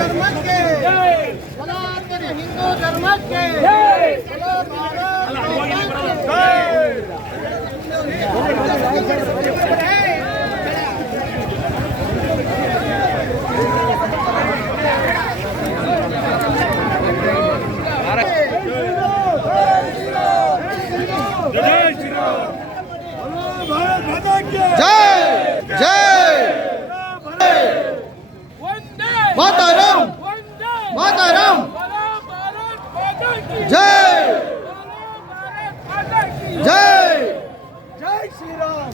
ಧರ್ಮಕ್ಕೆ ಸನಾತನ ಹಿಂದೂ ಧರ್ಮಕ್ಕೆ मातरम मातरम जय जय जय श्री राम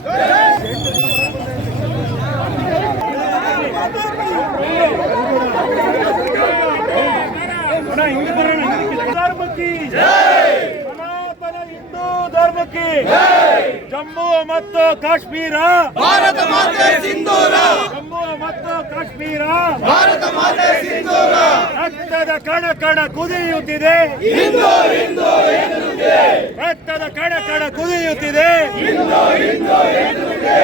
धर्म की जय सनातन हिंदू धर्म की जय जम्मू ಮತ್ತು ಕಾಶ್ಮೀರ ಭಾರತ ಮಾತೆ ಸಿಂಧೂರ ಜಮ್ಮು ಮತ್ತು ಕಾಶ್ಮೀರ ಭಾರತ ಮಾತೆ ಸಿಂಧೂರ ರಕ್ತದ ಕಣ ಕಣ ಕುದಿಯುತ್ತಿದೆ ಹಿಂದೂ ಹಿಂದೂ ಎನ್ನುತ್ತಿದೆ ರಕ್ತದ ಕಣ ಕಣ ಕುದಿಯುತ್ತಿದೆ ಹಿಂದೂ ಹಿಂದೂ ಎನ್ನುತ್ತಿದೆ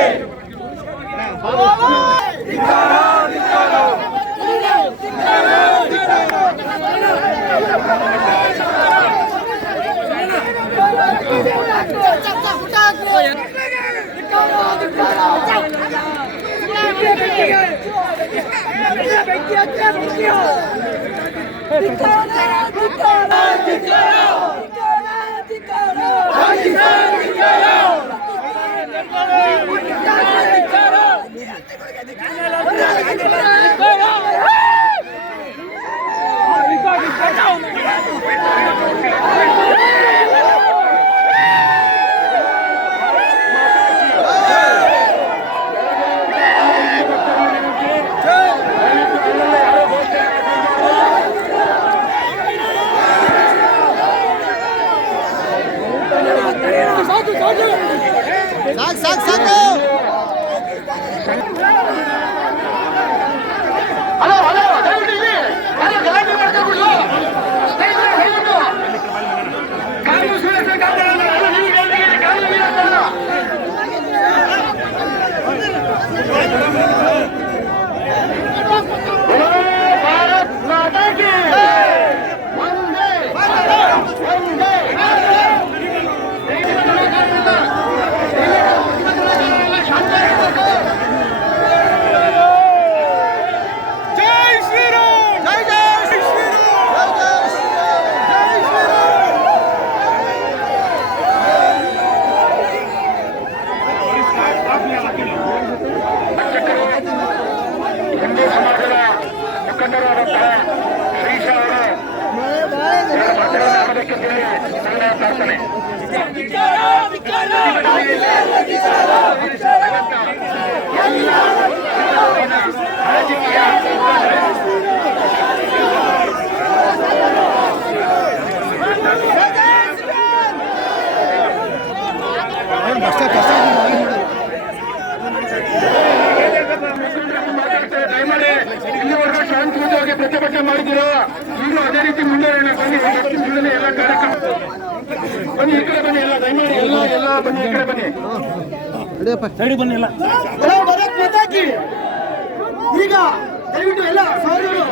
ಸಾಕು ಹಲೋ ಹಲೋ ದಯವಿಟ್ಟು ಇಲ್ಲಿ ಯಾರು ಗಲಾಟೆ ಮಾಡ್ಕೊಂಡ್ಬಿಟ್ಟು ಕಾನೂನು ಸುವ್ಯವಸ್ಥೆ ಭಾರತ್ ಮಾತಾ ಕಿ ವಂದೇ ವಂದೇ ಹಿಂದೂ ಸಮಾಜದ ಮುಖಂಡರಾದಂತಹ ಶ್ರೀಶ ಅವರು ಮಾತನಾಡಬೇಕೆಂದೇಳಿ ನನ್ನ ಪ್ರಾರ್ಥನೆ. ದಯಮಾಡಿ ಇಲ್ಲಿವರೆಗೂ ಶಾಂತಿಯುತವಾಗಿ ಪ್ರತಿಭಟನೆ ಮಾಡಿದ್ದೀರೋ ಈಗಲೂ ಅದೇ ರೀತಿ ಮುಂದುವರೋಣ. ಬನ್ನಿ ಎಲ್ಲ ಕಾರ್ಯಕ್ರಮ ಬನ್ನಿ, ಈ ಕಡೆ ಬನ್ನಿ, ಎಲ್ಲ ದಯಮಾಡಿ ಎಲ್ಲ ಬನ್ನಿ, ಈ ಕಡೆ ಬನ್ನಿ, ಸೈಡ್ ಬನ್ನಿ ಎಲ್ಲ. ಈಗ ದಯವಿಟ್ಟು ಎಲ್ಲ ಸಹೋದರರು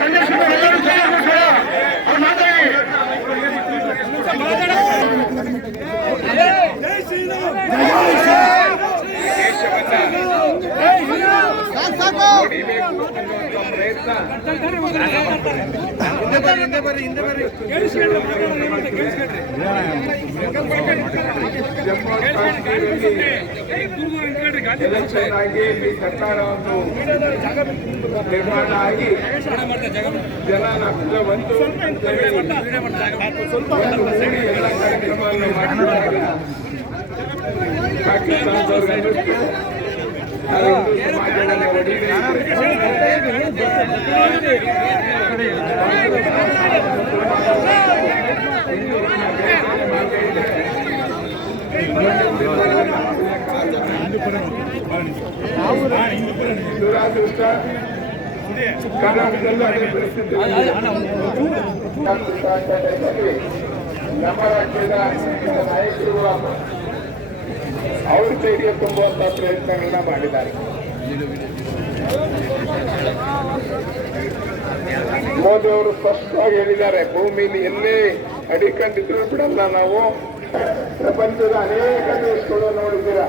ಸಂದೇಶ ಎಲ್ಲರೂ ಅವ್ರು ಮಾತಾಡಿ. ಎಲೆಕ್ಷನ್ ಆಗಿ ಈ ಸರ್ಕಾರವನ್ನು ನಿರ್ಮಾಣ ಆಗಿ ಜನ ಬಂತು ಎಲ್ಲ ಕಾರ್ಯಕ್ರಮವನ್ನು ಮಾಡಿದಾಗ ಪಾಕಿಸ್ತಾನದವರು ಸಮಾಜದಲ್ಲಿ ದುರಾದೃಷ್ಟ ಕರ್ನಾಟಕದಲ್ಲಿ ಅದೇ ಪರಿಸ್ಥಿತಿ. ನಮ್ಮ ರಾಜ್ಯದ ನಾಯಕರು ಅವ್ರ ಧೈರ್ಯ ತುಂಬುವಂತ ಪ್ರಯತ್ನಗಳನ್ನ ಮಾಡಿದ್ದಾರೆ. ಮೋದಿ ಅವರು ಸ್ಪಷ್ಟವಾಗಿ ಹೇಳಿದ್ದಾರೆ, ಭೂಮಿಲಿ ಎಲ್ಲೇ ಅಡಿಕೊಂಡಿದ್ರು ಬಿಡಲ್ಲ ನಾವು. ಪ್ರಪಂಚದ ಅನೇಕ ದೇಶಗಳು ನೋಡಿದ್ದೀರಾ,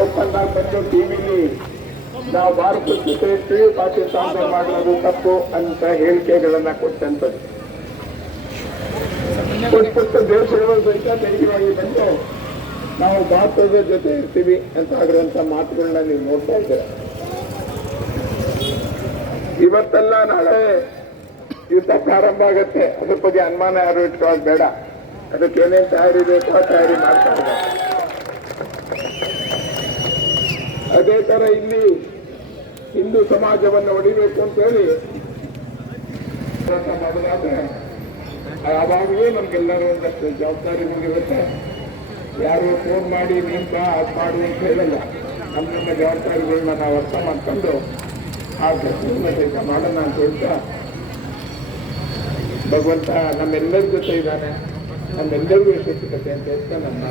ಓಪನ್ ಆಗಿ ಬಂದು ಟಿವಿಲಿ ನಾವು ಭಾರತದ ಜೊತೆ ಇರ್ತೀವಿ, ಪಾಕಿಸ್ತಾನ ಮಾಡೋದು ತಪ್ಪು ಅಂತ ಹೇಳಿಕೆಗಳನ್ನ ಕೊಟ್ಟಂಥದ್ದು. ಪುಟ್ಟ ದೇಶಗಳು ಸಹಿತ ಧೈರ್ಯವಾಗಿ ಬಂದು ನಾವು ಭಾರತದ ಜೊತೆ ಇರ್ತೀವಿ ಅಂತ ಆಗಿರುವಂತ ಮಾತುಗಳನ್ನ ನೀವು ನೋಡ್ತಾ ಇದ್ದೀರಾ. ಇವತ್ತೆಲ್ಲ ನಾಳೆ ಯುದ್ಧ ಪ್ರಾರಂಭ ಆಗತ್ತೆ, ಅದ್ರ ಬಗ್ಗೆ ಅನುಮಾನ ಯಾರು ಇಟ್ಕೊಳ್ಳೋದು ಬೇಡ. ಅದಕ್ಕೆ ಏನೇನು ತಯಾರಿ ಬೇಕೋ ಆ ತಯಾರಿ ಮಾಡ್ತಾ ಇದ್ದಾರೆ. ಅದೇ ತರ ಇಲ್ಲಿ ಹಿಂದೂ ಸಮಾಜವನ್ನು ಹೊಡಿಬೇಕು ಅಂತ ಹೇಳಿ ಮಾಡೋದಾದ್ರೆ ಯಾವಾಗಲೂ ನಮ್ಗೆಲ್ಲರೂ ಒಂದಷ್ಟು ಜವಾಬ್ದಾರಿಗಳಿರುತ್ತೆ. ಯಾರು ಫೋನ್ ಮಾಡಿ ನಿಂತ ಅದು ಮಾಡು ಅಂತ ಹೇಳಲ್ಲ. ನಮ್ಮ ಜವಾಬ್ದಾರಿಗಳನ್ನ ನಾವು ಅರ್ಥ ಮಾಡ್ಕೊಂಡು ಆ ಕೆಲಸ ಮಾಡೋಣ ಅಂತ ಹೇಳ್ತಾ, ಭಗವಂತ ನಮ್ಮೆಲ್ಲರ ಜೊತೆ ಇದ್ದಾನೆ, ನಮ್ಮೆಲ್ಲರಿಗೂ ಯಶಸ್ವಿಕತೆ ಅಂತ ಹೇಳ್ತಾ ನನ್ನ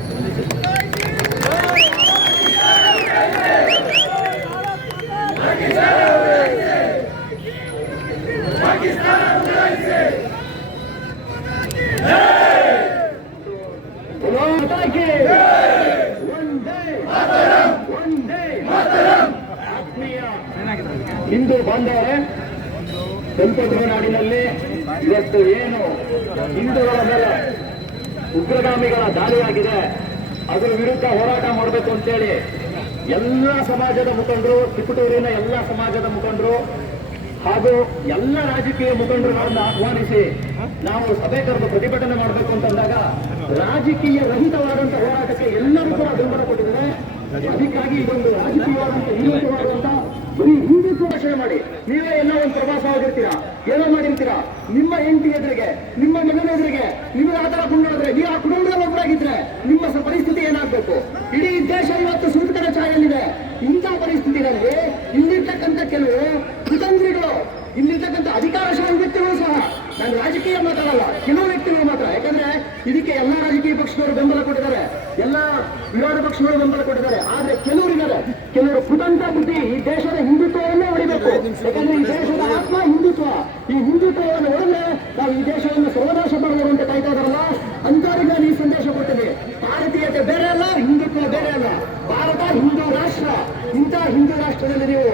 ಹಿಂದೂ ಬಾಂಧವರೇ, ಸಂಪದ್ಭವ ನಾಡಿನಲ್ಲಿ ಇವತ್ತು ಏನು ಹಿಂದೂಗಳ ಮೇಲೆ ಉಗ್ರಗಾಮಿಗಳ ದಾಳಿಯಾಗಿದೆ, ಅದರ ವಿರುದ್ಧ ಹೋರಾಟ ಮಾಡಬೇಕು ಅಂತೇಳಿ ಎಲ್ಲ ಸಮಾಜದ ಮುಖಂಡರು, ತಿಪಟೂರಿನ ಎಲ್ಲ ಸಮಾಜದ ಮುಖಂಡರು ಹಾಗೂ ಎಲ್ಲ ರಾಜಕೀಯ ಮುಖಂಡರುಗಳನ್ನು ಆಹ್ವಾನಿಸಿ ನಾವು ಸಭೆ ಕರೆದು ಪ್ರತಿಭಟನೆ ಮಾಡಬೇಕು ಅಂತಂದಾಗ ರಾಜಕೀಯ ರಹಿತವಾದಂತಹ ಹೋರಾಟಕ್ಕೆ ಎಲ್ಲರೂ ಕೂಡ ಬೆಂಬಲ ಕೊಟ್ಟಿದ್ದಾರೆ. ಅದಕ್ಕಾಗಿ ಇದೊಂದು ರಾಜಕೀಯವಾದಂತ ಬರೀ ಹಿಂದುತ್ವ ಭಾಷೆ ಮಾಡಿ ನೀವೇ ಎಲ್ಲ ಒಂದು ಪ್ರವಾಸ ಹೋಗಿರ್ತೀರಾ, ಏನೋ ಮಾಡಿರ್ತೀರಾ, ನಿಮ್ಮ ಹೆಂಡತಿ ಎದುರಿಗೆ, ನಿಮ್ಮ ಮಗನ ಎದುರಿಗೆ ನಿಮಗೆ ಆ ತರ ಕುಂಡೋದ್ರೆ, ನೀವು ಆ ಕುಟುಂಬದಲ್ಲಿ ಒಬ್ಬರಾಗಿದ್ರೆ ನಿಮ್ಮ ಪರಿಸ್ಥಿತಿ ಏನಾಗಬೇಕು? ಇಡೀ ದೇಶ ಇವತ್ತು ಸೂತಕದ ಛಾಯೆಯಲ್ಲಿದೆ. ಇಂಥ ಪರಿಸ್ಥಿತಿಗಳಲ್ಲಿ ಇಲ್ಲಿರ್ತಕ್ಕಂಥ ಕೆಲವು ಕುತಂತ್ರಿಗಳು, ಇಲ್ಲಿರ್ತಕ್ಕಂಥ ಅಧಿಕಾರಶಾಹಿ ವ್ಯಕ್ತಿಗಳು ಸಹ, ನಾನು ರಾಜಕೀಯ ಮಾತಾಡಲ್ಲ, ಕೆಲವು ವ್ಯಕ್ತಿಗಳು ಮಾತ್ರ, ಯಾಕಂದ್ರೆ ಇದಕ್ಕೆ ಎಲ್ಲ ರಾಜಕೀಯ ಪಕ್ಷದವರು ಬೆಂಬಲ ಕೊಟ್ಟಿದ್ದಾರೆ, ಎಲ್ಲ ವಿರೋಧ ಪಕ್ಷಗಳು ಬೆಂಬಲ ಕೊಟ್ಟಿದ್ದಾರೆ. ಆದ್ರೆ ಕೆಲವರಿದ್ದಾರೆ, ಕೆಲವರು ಕುತಂತ್ರ ಬುದ್ಧಿ ಈ ದೇಶದ ಹಿಂದುತ್ವವನ್ನೇ ಹೊಡಿಬೇಕು. ಯಾಕಂದ್ರೆ ಈ ದೇಶದ ಆತ್ಮ ಹಿಂದುತ್ವ, ಈ ಹಿಂದುತ್ವವನ್ನು ಹೊಡೆದ್ರೆ ನಾವು ಈ ದೇಶವನ್ನು ಸರ್ವನಾಶ ಮಾಡಬಹುದು ಅಂತ ಕಾಯ್ತಾ ಇದಾರಲ್ಲ, ಅಂತವರಿಗೆ ನಾನು ಈ ಸಂದೇಶ ಕೊಡ್ತೇನೆ. ಭಾರತೀಯತೆ ಬೇರೆ ಅಲ್ಲ, ಹಿಂದುತ್ವ ಬೇರೆ ಅಲ್ಲ. ಭಾರತ ಹಿಂದೂ ರಾಷ್ಟ್ರ. ಇಂಥ ಹಿಂದೂ ರಾಷ್ಟ್ರದಲ್ಲಿ ನೀವು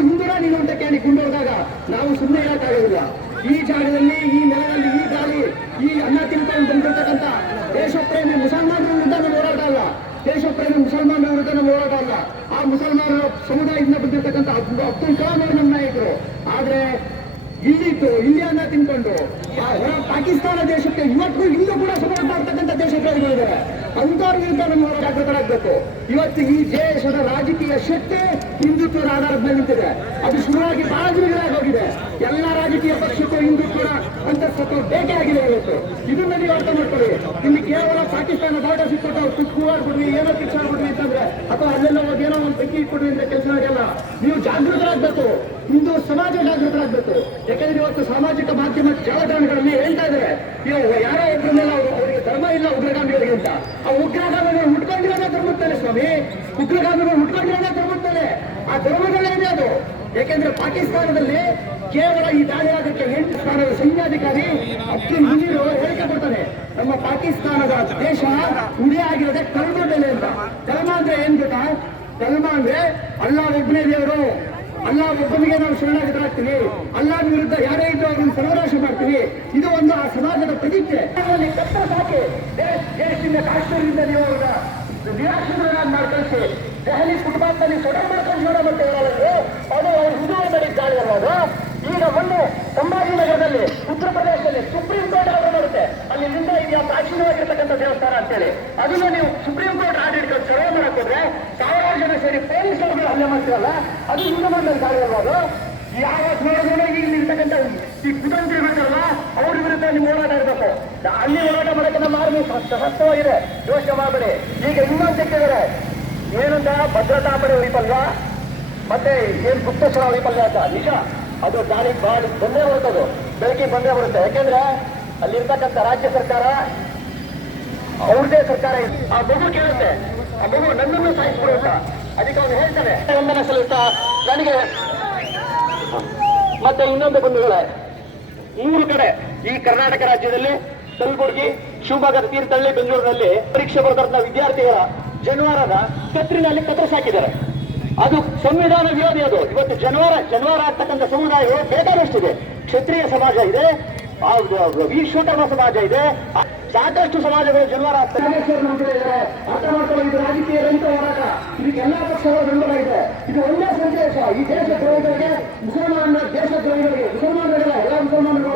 ಹಿಂದೂರ ನೀನು ಅಂತ ಕೇಳಿ ಕೊಂಡೋದಾಗ ನಾವು ಸುಮ್ಮನೆ ಇರೋಕ್ಕಾಗೋದಿಲ್ಲ. ಈ ಜಾಗದಲ್ಲಿ, ಈ ನೆಲದಲ್ಲಿ, ಈ ಗಾಳಿ, ಈ ಅನ್ನ ತಿನ್ಕೊಂಡು ಬಂದಿರತಕ್ಕಂಥ ದೇಶಪ್ರೇಮಿ ಮುಸಲ್ಮಾನರ ವಿರುದ್ಧ ನಮ್ಮ ಹೋರಾಟ ಅಲ್ಲ, ದೇಶಪ್ರೇಮಿ ಮುಸಲ್ಮಾನರ ವಿರುದ್ಧ ನಮ್ಮ ಹೋರಾಟ ಅಲ್ಲ. ಆ ಮುಸಲ್ಮಾನರ ಸಮುದಾಯದಿಂದ ಬಂದಿರತಕ್ಕಂಥ ಅಬ್ದುಲ್ ಕಲಾಂ ಅವರು ನಮ್ಮ ನಾಯಕರು. ಆದ್ರೆ ಇಲ್ಲಿತ್ತು, ಇಲ್ಲಿ ಅನ್ನ ತಿನ್ಕೊಂಡು ಪಾಕಿಸ್ತಾನ ದೇಶಕ್ಕೆ ಇವತ್ತು ಇಂದು ಕೂಡ ಸಪೋರ್ಟ್ ಮಾಡ್ತಕ್ಕಂಥ ದೇಶಪ್ರೇಮಿಗಳಿದ್ದಾರೆ. ಅಂತವ್ರ ವಿರುದ್ಧ ನಮ್ಮ ಜಾಗೃತರಾಗಬೇಕು. ಇವತ್ತು ಈ ದೇಶದ ರಾಜಕೀಯ ಶಕ್ತಿ ಹಿಂದುತ್ವದ ಆಧಾರದ ಮೇಲೆ ನಿಂತಿದೆ. ಅದು ಶುರುವಾಗಿ ಬಹಳ ದಿನಗಳಾಗಿ ಹೋಗಿದೆ. ಎಲ್ಲ ರಾಜಕೀಯ ಪಕ್ಷಕ್ಕೂ ಹಿಂದುತ್ವದ ಅಂತಸ್ತತ್ವ ಬೇಕೇ ಆಗಿದೆ ಇವತ್ತು. ಇದನ್ನ ನೀವು ಅರ್ಥ ಮಾಡ್ಕೊಳ್ಳಿ. ಇಲ್ಲಿ ಕೇವಲ ಪಾಕಿಸ್ತಾನ ಬಾರ್ಡರ್ ಸಿಕ್ಕೊಟ್ಟು ಕೂಗಾಡ್ಬಿಡ್ರಿ, ಏನೋ ಕಿಚ್ಚ ಆಗ್ಬಿಡ್ರಿ ಅಂತಂದ್ರೆ, ಅಥವಾ ಅಲ್ಲೆಲ್ಲ ಹೋಗಿ ಏನೋ ಒಂದು ಬೆಂಕಿ ಇಟ್ಬಿಡ್ರಿ ಅಂತ ಕೆಲಸ ಆಗಲ್ಲ. ನೀವು ಜಾಗೃತರಾಗಬೇಕು, ಹಿಂದೂ ಸಮಾಜ ಜಾಗೃತರಾಗಬೇಕು. ಯಾಕಂದ್ರೆ ಇವತ್ತು ಸಾಮಾಜಿಕ ಮಾಧ್ಯಮ ಜಾಲತಾಣಗಳಲ್ಲಿ ಹೇಳ್ತಾ ಇದ್ದಾರೆ, ನೀವು ಯಾರೋ ಒಬ್ಬರ ಮೇಲೆ ಅವರಿಗೆ ಧರ್ಮ ಇಲ್ಲ ಉಗ್ರಗಾಮಿಗಳಿಗೆ ಅಂತ. ಆ ಉಗ್ರಗಾಮಿಗಳು ಹುಟ್ಕೊಂಡಿರೋದೇ ಧರ್ಮತ್ತಲೆ ಸ್ವಾಮಿ, ಉಗ್ರಗಾಮಿಗಳು ಹುಟ್ಕೊಂಡಿರೋದೇ ಧರ್ಮತ್ತಲೆ. ಆ ಧರ್ಮಗಳೇನೇ ಅದು. ಯಾಕೆಂದ್ರೆ ಪಾಕಿಸ್ತಾನದಲ್ಲಿ ಕೇವಲ ಈ ದಾಳಿ ಆಗೋಕ್ಕೆ 8 ಸ್ಥಾನದ ಸೈನ್ಯಾಧಿಕಾರಿ ಅಬ್ದುಲ್ ಮುನೀರ್ ಹೇಳಿಕೆ ಕೊಡ್ತಾನೆ, ನಮ್ಮ ಪಾಕಿಸ್ತಾನದ ದೇಶ ಉಡಿ ಆಗಿರೋದೇ ಕರ್ಮ ಬೆಲೆ ಅಂತ. ಧರ್ಮ ಅಂದ್ರೆ ಏನ್ ಗೊತ್ತಾ? ಧರ್ಮ ಅಂದ್ರೆ ಅಲ್ಲಾ ಒಬ್ಬನೇ ದೇವರು, ಅಲ್ಲಾ ಒಬ್ಬನಿಗೆ ನಾವು ಶರಣಾಗತರಾಗ್ತೀವಿ, ಅಲ್ಲಾ ವಿರುದ್ಧ ಯಾರೇ ಇದ್ದು ಅವ್ರನ್ನ ಸರ್ವನಾಶ ಮಾಡ್ತೀವಿ. ಇದು ಒಂದು ಆ ಸಮಾಜದ ಪ್ರತಿಜ್ಞೆ. ಕಷ್ಟ ಸಾಕಿ ದೇಶದಿಂದ ಕಾಶ್ಮೀರದಿಂದ ನೀವು ಅವ್ರನ್ನ ನಿರಾಶ್ರಿತರನ್ನಾಗಿ ಮಾಡ್ಕಳಿಸಿ ದೆಹಲಿ ಫುಟ್ಪಾತ್ನಲ್ಲಿ ಸೊಡ ಮಾಡ್ಕೊಂಡು ಜೀವನ ಮಾಡ್ತೇವೆ. ಅದು ಅವ್ರ ಹಿಂದೂಗಳ ಮೇಲೆ ದಾಳಿ ಅಲ್ಲ. ಈಗ ಮೊನ್ನೆ ಸಂಭಾಜಿನಗರದಲ್ಲಿ ಉತ್ತರ ಪ್ರದೇಶದಲ್ಲಿ ಸುಪ್ರೀಂ ಕೋರ್ಟ್ ಆರ್ಡರ್ ಮಾಡುತ್ತೆ, ಅಲ್ಲಿಂದ ಇದೆಯಾ ಪ್ರಾಚೀನವಾಗಿರ್ತಕ್ಕಂಥ ದೇವಸ್ಥಾನ ಅಂತೇಳಿ. ಅದನ್ನ ನೀವು ಸುಪ್ರೀಂ ಕೋರ್ಟ್ ಆರ್ಡರ್ ಇಟ್ಕೊಂಡು ಸರ್ವೆ ಮಾಡಕ್ ಹೋದ್ರೆ ಸಾವಿರಾರು ಜನ ಸೇರಿ ಪೊಲೀಸರು ಹಲ್ಲೆ ಮಾಡ್ತಿರಲ್ಲ, ಅದು ಹಿಂದೂ ಮಂಡಳಿ ದಾಳಿ ಅಲ್ಲ. ಅದು ಯಾವತ್ತು ನೋಡಿದ್ರೆ ಈಗ ಇರ್ತಕ್ಕಂಥ ಈ ಕುತಂತ್ರಿಗಳಲ್ಲ, ಅವ್ರ ವಿರುದ್ಧ ನೀವು ಹೋರಾಟ ಇರಬೇಕು. ಅಲ್ಲಿ ಹೋರಾಟ ಮಾಡೋಕೆ ನಮ್ಮ ಆರ್ಮಿ ಸಶಕ್ತವಾಗಿದೆ, ಯೋಚನೆ ಮಾಡಬೇಡಿ. ಈಗ ಇನ್ನೊಂದು ಸಿಕ್ಕಿದ್ದಾರೆ ಏನಂತ, ಭದ್ರತಾ ಪಡೆ ವೈಫಲ್ಯ ಮತ್ತೆ ಏನ್ ಗುಪ್ತಚರ ವೈಫಲ್ಯ ಅಂತ. ನಿಜ, ಅದು ದಾಳಿ ಬಂದೇ ಬರುತ್ತದು, ಬೆಳಗ್ಗೆ ಬಂದೇ ಬರುತ್ತೆ. ಯಾಕೆಂದ್ರೆ ಅಲ್ಲಿರ್ತಕ್ಕಂಥ ರಾಜ್ಯ ಸರ್ಕಾರ ಅವ್ರದೇ ಸರ್ಕಾರ. ಆ ಮಗು ಕೇಳುತ್ತೆ, ಆ ಮಗು ನನ್ನನ್ನು ಸಾಯಿಸ್ಬಿಡುತ್ತ. ಅದಕ್ಕೆ ಅವನು ಹೇಳ್ತಾನೆ, ಒಂದನೇ ಸಲ ನನಗೆ ಮತ್ತೆ ಇನ್ನೊಂದು ಬಂಧುಗಳೇ, 3 ಕಡೆ ಈ ಕರ್ನಾಟಕ ರಾಜ್ಯದಲ್ಲಿ ಕಲಬುರಗಿ, ಶಿವಮೊಗ್ಗದ ತೀರ್ಥಹಳ್ಳಿ, ಬೆಂಗಳೂರಿನಲ್ಲಿ ಪರೀಕ್ಷೆ ಬರೆದಂತ ವಿದ್ಯಾರ್ಥಿಗಳ ಜನವಾರದ ಕತ್ರಿನಲ್ಲಿ ಕತ್ತರಿಸಾಕಿದ್ದಾರೆ. ಅದು ಸಂವಿಧಾನ ವಿರೋಧಿ. ಅದು ಇವತ್ತು ಜನವಾರ ಆಗ್ತಕ್ಕಂಥ ಸಮುದಾಯಗಳು ಬೇಕಾದಷ್ಟಿದೆ. ಕ್ಷತ್ರಿಯ ಸಮಾಜ ಇದೆ, ವಿಶ್ವಕರ್ಮ ಸಮಾಜ ಇದೆ, ಸಾಕಷ್ಟು ಸಮಾಜಗಳು ಜನವಾರ ಆಗ್ತದೆ. ಅರ್ಥ ಮಾಡ್ಕೊಳ್ಳಿ, ರಾಜಕೀಯ ರಹಿತ ಹೋರಾಟ, ಇದಕ್ಕೆ ಎಲ್ಲಾ ಪಕ್ಷಗಳ ಬೆಂಬಲ ಇದೆ. ಇದು ಒಳ್ಳೆಯ ಸಂದೇಶ ಈ ದೇಶ ದ್ರೋಹಿಗಳಿಗೆ, ಮುಸಲ್ಮಾನರಿಗೆ, ಮುಸಲ್ಮಾನರಿಗೆಲ್ಲ ಎಲ್ಲ ಮುಸಲ್ಮಾನರು